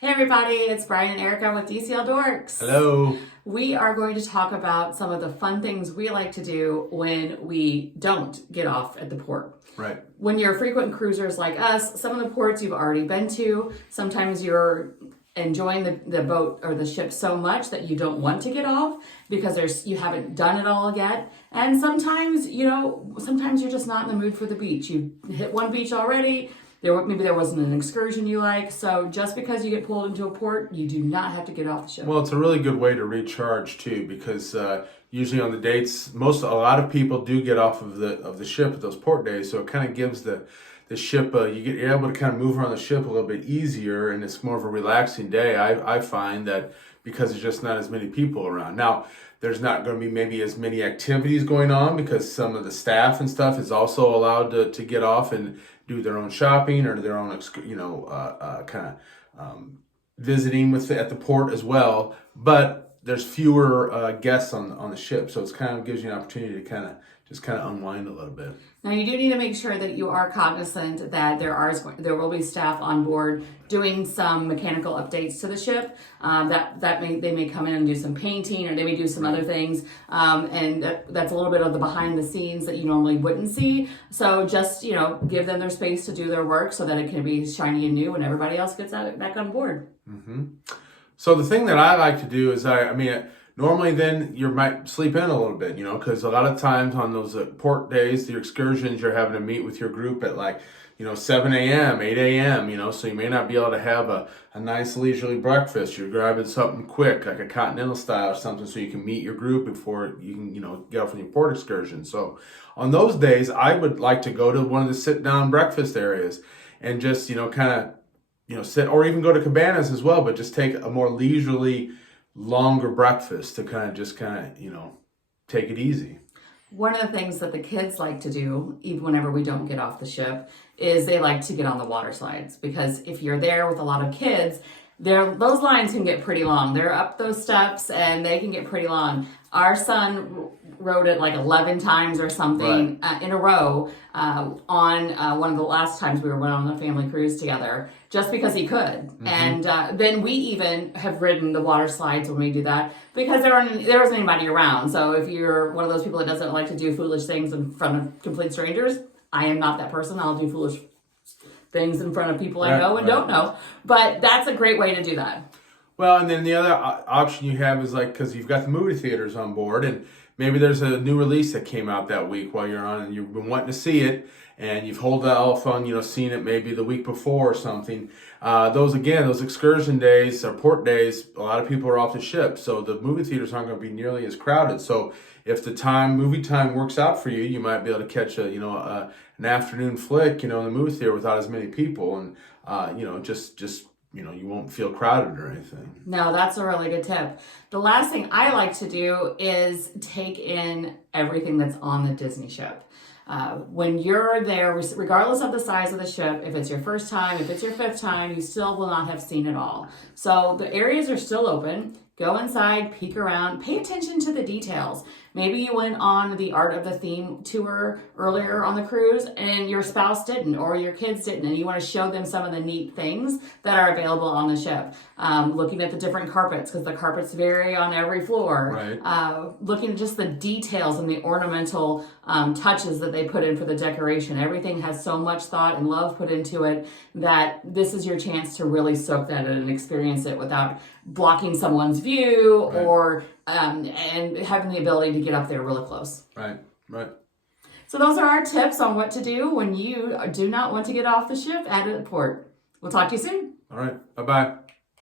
Hey everybody, it's Brian and Erica with DCL Dorks. Hello. We are going to talk about some of the fun things we like to do when we don't get off at the port. Right. When you're frequent cruisers like us, some of the ports you've already been to, sometimes you're enjoying the boat or the ship so much that you don't want to get off because you haven't done it all yet. And sometimes you're just not in the mood for the beach. You hit one beach already. Maybe there wasn't an excursion you like. So just because you get pulled into a port, you do not have to get off the ship. Well, it's a really good way to recharge too, because usually on the dates, a lot of people do get off of the ship at those port days. So it kind of gives the ship you're able to kind of move around the ship a little bit easier, and it's more of a relaxing day. I find that because there's just not as many people around. Now, there's not going to be maybe as many activities going on because some of the staff and stuff is also allowed to get off and do their own shopping or their own, visiting at the port as well. But there's fewer guests on the ship, so it's kind of gives you an opportunity to kind of unwind a little bit. Now, you do need to make sure that you are cognizant that there will be staff on board doing some mechanical updates to the ship. They may come in and do some painting, or they may do some other things, and that's a little bit of the behind the scenes that you normally wouldn't see. So just give them their space to do their work so that it can be shiny and new when everybody else gets back on board. Mm-hmm. So the thing that I like to do is normally then you might sleep in a little bit, because a lot of times on those port days, the excursions, you're having to meet with your group at 7 a.m., 8 a.m., so you may not be able to have a nice leisurely breakfast. You're grabbing something quick, like a continental style or something, so you can meet your group before you can, get off on your port excursion. So on those days, I would like to go to one of the sit-down breakfast areas and just, sit, or even go to cabanas as well, but just take a more leisurely, longer breakfast to kind of take it easy. One of the things that the kids like to do, even whenever we don't get off the ship, is they like to get on the water slides, because if you're there with a lot of kids, those lines can get pretty long. They're up those steps and they can get pretty long. Our son rode it 11 times or something in a row on one of the last times we went on a family cruise together, just because he could. Mm-hmm. And then we even have ridden the water slides when we do that because there wasn't anybody around. So if you're one of those people that doesn't like to do foolish things in front of complete strangers, I am not that person. I'll do foolish things in front of people I know and don't know. But that's a great way to do that. Well, and then the other option you have is because you've got the movie theaters on board, and maybe there's a new release that came out that week while you're on, and you've been wanting to see it, and you've held off on, seeing it maybe the week before or something. Those excursion days or port days, a lot of people are off the ship, so the movie theaters aren't going to be nearly as crowded. So if the movie time works out for you, you might be able to catch an afternoon flick, in the movie theater without as many people, and you won't feel crowded or anything. No, that's a really good tip. The last thing I like to do is take in everything that's on the Disney ship. When you're there, regardless of the size of the ship, if it's your first time, if it's your fifth time, you still will not have seen it all. So the areas are still open. Go inside, peek around, pay attention to the details. Maybe you went on the Art of the Theme tour earlier on the cruise and your spouse didn't, or your kids didn't, and you want to show them some of the neat things that are available on the ship. Looking at the different carpets, because the carpets vary on every floor. Right. Looking at just the details and the ornamental touches that they put in for the decoration. Everything has so much thought and love put into it that this is your chance to really soak that in and experience it without blocking someone's view, right, or and having the ability to get up there really close. Right. So those are our tips on what to do when you do not want to get off the ship at a port. We'll talk to you soon. All right. Bye-bye.